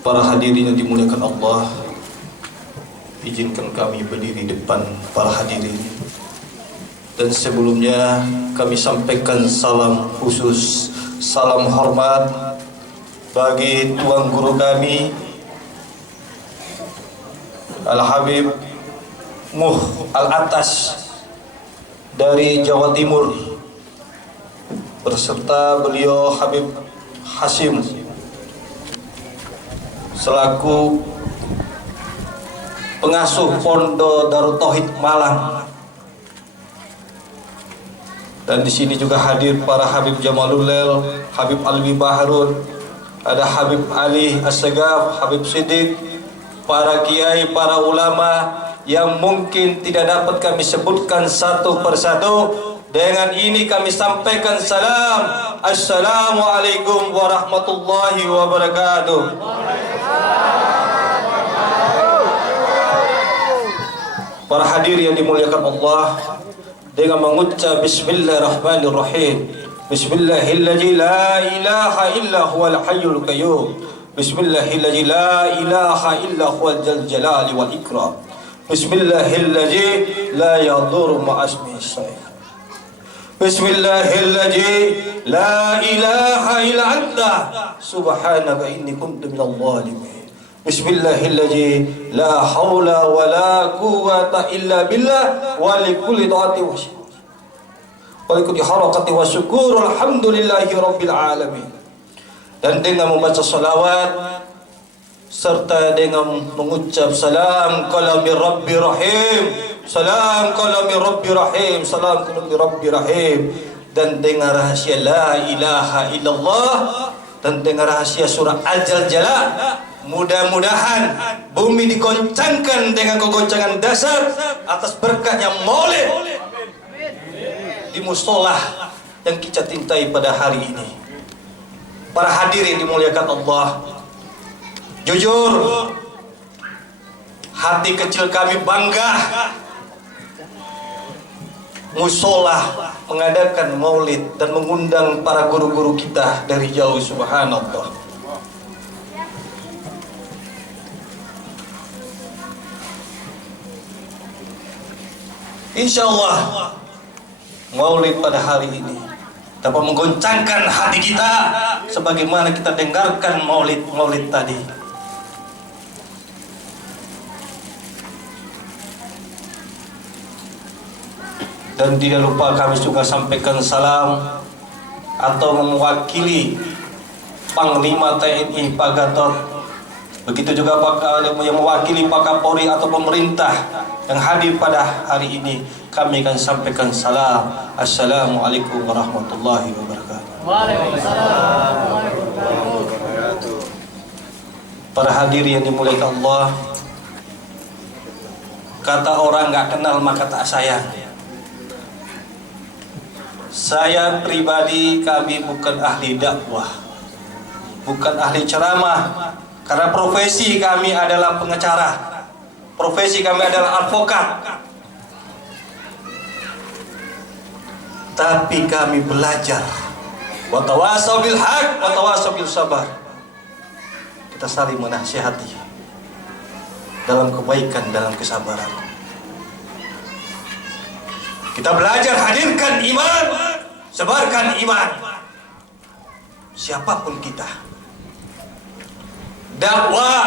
Para hadirin yang dimuliakan Allah, izinkan kami berdiri depan para hadirin. Dan sebelumnya kami sampaikan salam khusus, salam hormat bagi Tuan Guru kami Al-Habib Muh Al-Atas dari Jawa Timur, berserta beliau Habib Hasim selaku pengasuh Pondok Darut Tauhid Malang. Dan di sini juga hadir para Habib Jamalulil, Habib Alwi Baharun, ada Habib Ali As-Segaf, Habib Siddiq, para kiai, para ulama yang mungkin tidak dapat kami sebutkan satu persatu. Dengan ini kami sampaikan salam. Assalamualaikum warahmatullahi wabarakatuh. Para hadirin yang dimuliakan Allah, dengan mengucap bismillahirrahmanirrahim. Bismillahilladzi la ilaha illa huwal hayyul qayyum. Bismillahilladzi la ilaha illa huwal jalali wal ikram. Bismillahilladzi la yadurru ma'asmihi syai'. Bismillahilladzi la ilaha illa anta subhanaka inni kuntu minadh dhalimin. Bismillahilladzi la haula wa la quwwata illa billah wa likulli ta'ati wa syukur wa likulli harakati wa syukur alhamdulillahi rabbil alamin. Dan dengan membaca salawat serta dengan mengucap salam qala mir rabbi rahim, salam qala mir rabbi rahim, salam qala mir rabbi rahim. Dan dengan rahasia la ilaha illallah dan dengan rahasia surah Al-Zalzalah, mudah-mudahan bumi digoncangkan dengan kegoncangan dasar atas berkahnya maulid di musola yang kita cintai pada hari ini. Para hadirin dimuliakan Allah, jujur hati kecil kami bangga musola mengadakan maulid dan mengundang para guru-guru kita dari jauh. Subhanallah. Insyaallah maulid pada hari ini dapat menggoncangkan hati kita sebagaimana kita dengarkan maulid tadi. Dan tidak lupa kami juga sampaikan salam atau mewakili Panglima TNI Pak Gatot, begitu juga yang mewakili Pak Kapolri atau pemerintah yang hadir pada hari ini. Kami akan sampaikan salam. Assalamualaikum warahmatullahi wabarakatuh. Waalaikumsalam warahmatullahi wabarakatuh. Para hadirin yang dimuliakan Allah, kata orang nggak kenal maka tak sayang. Saya pribadi, kami bukan ahli dakwah, bukan ahli ceramah, karena profesi kami adalah pengacara, profesi kami adalah advokat. Tapi kami belajar. Wa tawasau bil haq wa tawasau bil sabar. Kita saling menasihati dalam kebaikan, dalam kesabaran. Kita belajar hadirkan iman, sebarkan iman. Siapapun kita. Dakwah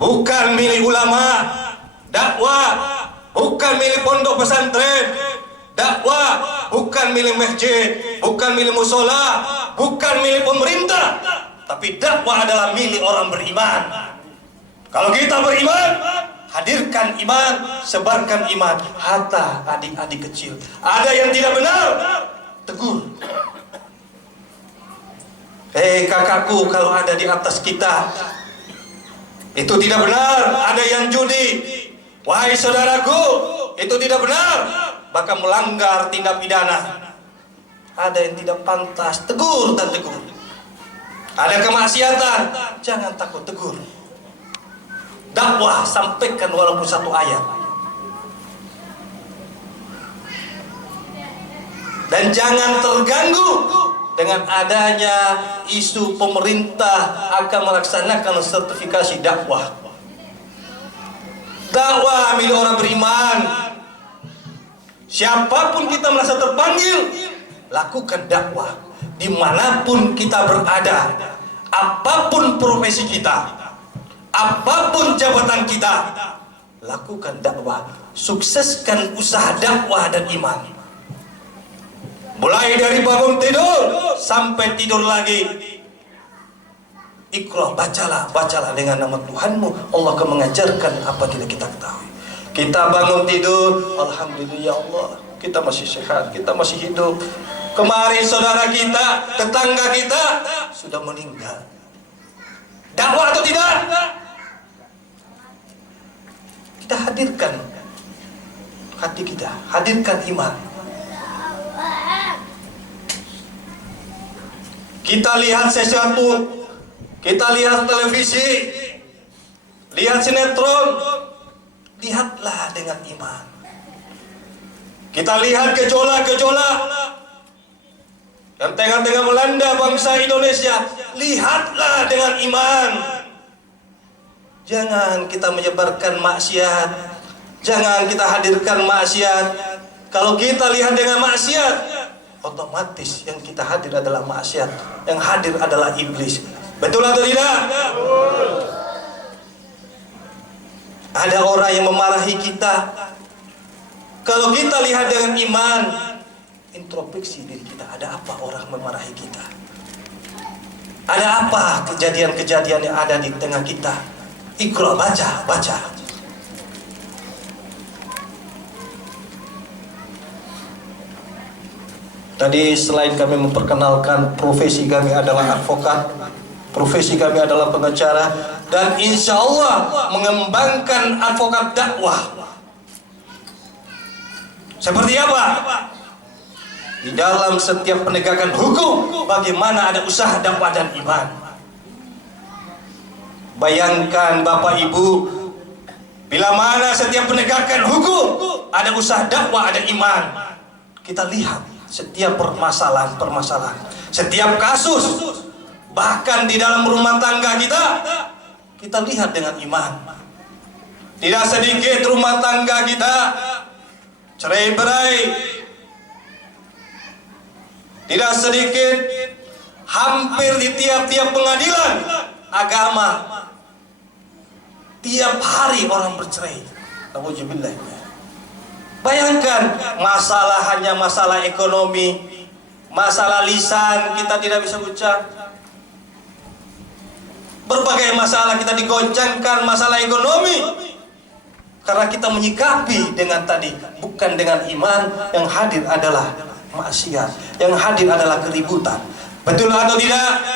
bukan milik ulama, dakwah bukan milik pondok pesantren, dakwah bukan milik masjid, bukan milik musola, bukan milik pemerintah, tapi dakwah adalah milik orang beriman. Kalau kita beriman, hadirkan iman, sebarkan iman. Hatta adik-adik kecil, ada yang tidak benar, tegur. Kakakku, kalau ada di atas kita itu tidak benar, ada yang judi. Wahai saudaraku, itu tidak benar, bahkan melanggar tindak pidana. Ada yang tidak pantas, tegur dan tegur. Ada kemaksiatan, jangan takut tegur. Dakwah, sampaikan walaupun satu ayat. Dan jangan terganggu dengan adanya isu pemerintah akan melaksanakan sertifikasi dakwah. Dakwah milik orang beriman. Siapapun kita merasa terpanggil, lakukan dakwah dimanapun kita berada, apapun profesi kita, apapun jabatan kita, lakukan dakwah, sukseskan usaha dakwah dan iman. Mulai dari bangun tidur sampai tidur lagi, Iqra, bacalah dengan nama Tuhanmu. Allah akan mengajarkan apa tidak kita ketahui. Kita bangun tidur, alhamdulillah ya Allah, kita masih sehat, kita masih hidup. Kemarin saudara kita, tetangga kita sudah meninggal. Dakwah atau tidak? Kita hadirkan hati kita, hadirkan iman. Kita lihat sesuatu, kita lihat televisi, lihat sinetron, lihatlah dengan iman. Kita lihat gejolak-gejolak yang tengah-tengah melanda bangsa Indonesia, lihatlah dengan iman. Jangan kita menyebarkan maksiat, jangan kita hadirkan maksiat. Kalau kita lihat dengan maksiat, otomatis yang kita hadir adalah maksiat, yang hadir adalah iblis. Betul atau tidak? Ada orang yang memarahi kita. Kalau kita lihat dengan iman, introspeksi diri kita, ada apa orang memarahi kita? Ada apa kejadian-kejadian yang ada di tengah kita? Iqra, baca. Tadi selain kami memperkenalkan profesi kami adalah advokat, profesi kami adalah pengacara, dan insya Allah mengembangkan advokat dakwah. Seperti apa? Di dalam setiap penegakan hukum, bagaimana ada usaha dakwah dan iman. Bayangkan Bapak Ibu, bila mana setiap penegakan hukum ada usaha dakwah, ada iman. Kita lihat setiap permasalahan, setiap kasus, bahkan di dalam rumah tangga kita lihat dengan iman. Tidak sedikit rumah tangga kita cerai-berai, tidak sedikit, hampir di tiap-tiap pengadilan agama tiap hari orang bercerai. Nauzubillah. Bayangkan, hanya masalah ekonomi, masalah lisan kita tidak bisa ucap, berbagai masalah kita digoncangkan, masalah ekonomi, karena kita menyikapi dengan tadi, bukan dengan iman. Yang hadir adalah maksiat, yang hadir adalah keributan. Betul atau tidak?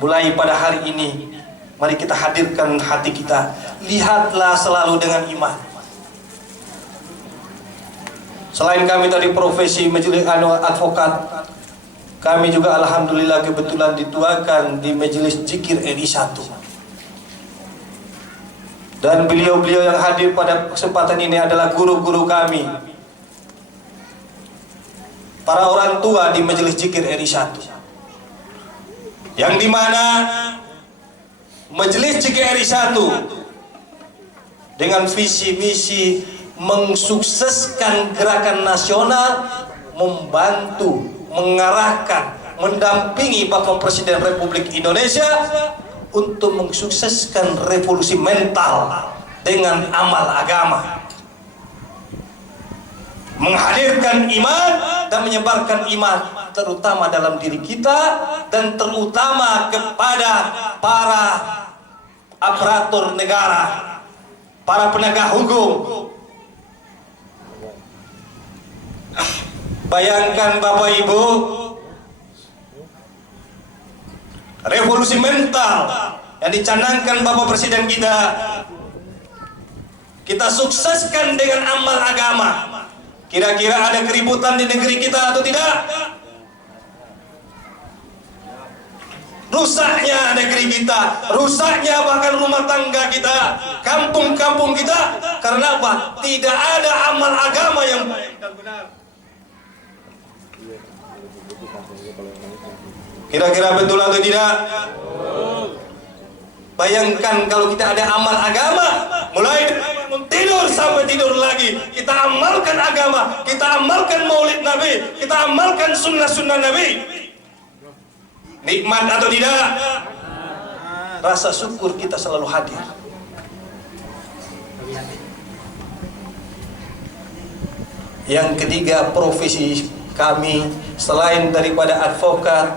Mulai pada hari ini, mari kita hadirkan hati kita. Lihatlah selalu dengan iman. Selain kami tadi profesi majelis advokat, kami juga alhamdulillah kebetulan dituakan di Majelis Zikir RI 1. Dan beliau-beliau yang hadir pada kesempatan ini adalah guru-guru kami, para orang tua di Majelis Zikir RI 1, yang dimana Majelis Zikir RI 1 dengan visi misi mensukseskan gerakan nasional, membantu, mengarahkan, mendampingi Bapak Presiden Republik Indonesia untuk mensukseskan revolusi mental dengan amal agama, menghadirkan iman dan menyebarkan iman, terutama dalam diri kita dan terutama kepada para aparatur negara, para penegak hukum. Bayangkan Bapak Ibu, revolusi mental yang dicanangkan Bapak Presiden kita sukseskan dengan amal agama. Kira-kira ada keributan di negeri kita atau tidak? Rusaknya negeri kita, rusaknya bahkan rumah tangga kita, kampung-kampung kita. Karena apa? Tidak ada amal agama yang baik dan benar. Kira-kira betul atau tidak? Bayangkan kalau kita ada amal agama, mulai dari bangun tidur sampai tidur lagi, kita amalkan agama, kita amalkan maulid Nabi, kita amalkan sunnah-sunnah Nabi. Nikmat atau tidak? Rasa syukur kita selalu hadir. Yang ketiga, profesi kami selain daripada advokat,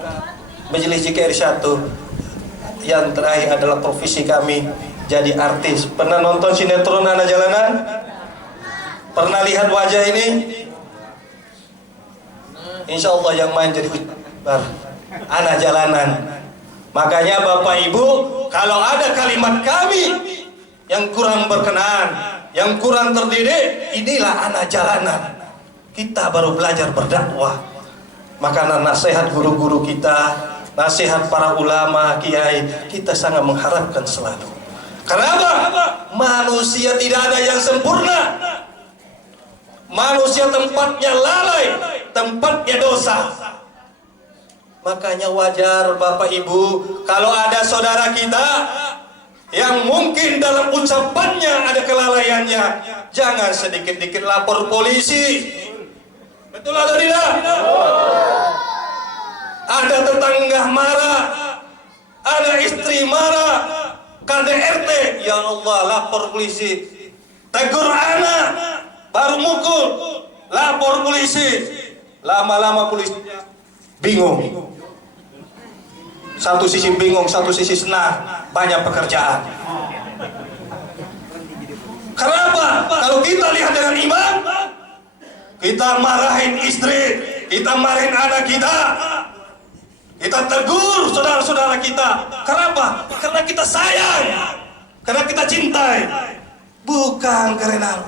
majelis JKR 1, yang terakhir adalah profesi kami jadi artis. Pernah nonton sinetron Anak Jalanan? Pernah lihat wajah ini? Insya Allah yang main jadi anak jalanan. Makanya Bapak Ibu, kalau ada kalimat kami yang kurang berkenan, yang kurang terdidik, inilah anak jalanan. Kita baru belajar berdakwah. Maka nasihat guru-guru kita, nasihat para ulama, kiai, kita sangat mengharapkan selalu. Kenapa? Manusia tidak ada yang sempurna. Manusia tempatnya lalai, tempatnya dosa. Makanya wajar Bapak Ibu, kalau ada saudara kita yang mungkin dalam ucapannya ada kelalaiannya, jangan sedikit-dikit lapor polisi. Betul atau tidak? Ada tetangga marah, ada istri marah, KDRT, ya Allah, lapor polisi. Tegur anak, baru mukul, lapor polisi. Lama-lama polisi bingung. Satu sisi bingung, satu sisi senang, banyak pekerjaan. Kenapa? Kalau kita lihat dengan iman, kita marahin istri, kita marahin anak kita, kita tegur saudara-saudara kita. Kenapa? Karena kita sayang, karena kita cintai. Bukan karena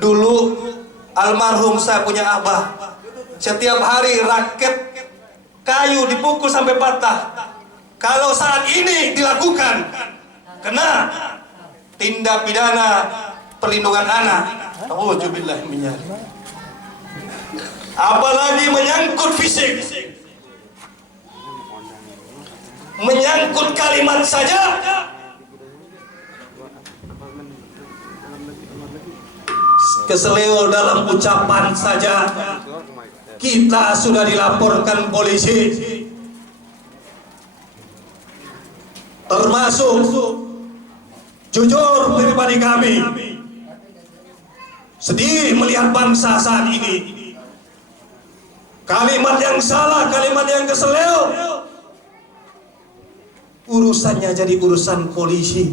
dulu almarhum saya punya abah, setiap hari raket kayu dipukul sampai patah. Kalau saat ini dilakukan, kena tindak pidana perlindungan anak. Auzubillahi minyak. Apalagi menyangkut fisik, menyangkut kalimat saja, keseleo dalam ucapan saja, kita sudah dilaporkan polisi. Termasuk jujur pribadi kami sedih melihat bangsa saat ini. Kalimat yang salah, kalimat yang keseleo, urusannya jadi urusan polisi.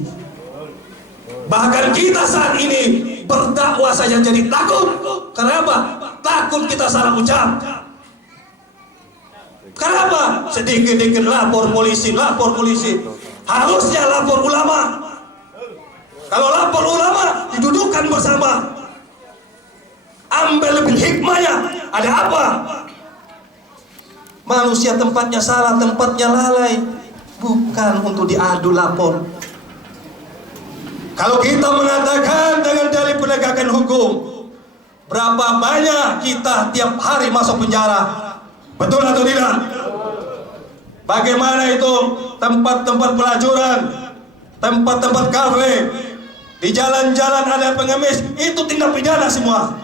Bahkan kita saat ini berdakwah saja jadi takut. Kenapa? Takut kita salah ucap. Kenapa? Sedikit-sedikit lapor polisi, lapor polisi. Harusnya lapor ulama. Kalau lapor ulama, didudukkan bersama. Ambil lebih hikmahnya. Ada apa? Manusia tempatnya salah, tempatnya lalai. Bukan untuk diadu lapor. Kalau kita mengatakan dengan dalil penegakan hukum, berapa banyak kita tiap hari masuk penjara? Betul atau tidak? Bagaimana itu tempat-tempat pelacuran, tempat-tempat kafe, di jalan-jalan ada pengemis, itu tindak pidana semua.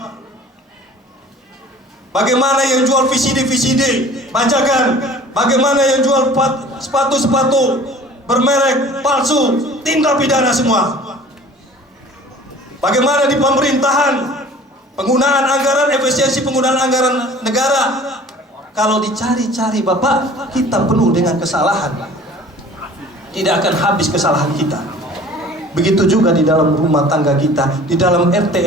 Bagaimana yang jual VCD, bajakan, bagaimana yang jual sepatu-sepatu bermerek palsu, tindak pidana semua. Bagaimana di pemerintahan, penggunaan anggaran, efisiensi penggunaan anggaran negara. Kalau dicari-cari Bapak, kita penuh dengan kesalahan. Tidak akan habis kesalahan kita. Begitu juga di dalam rumah tangga kita, di dalam RT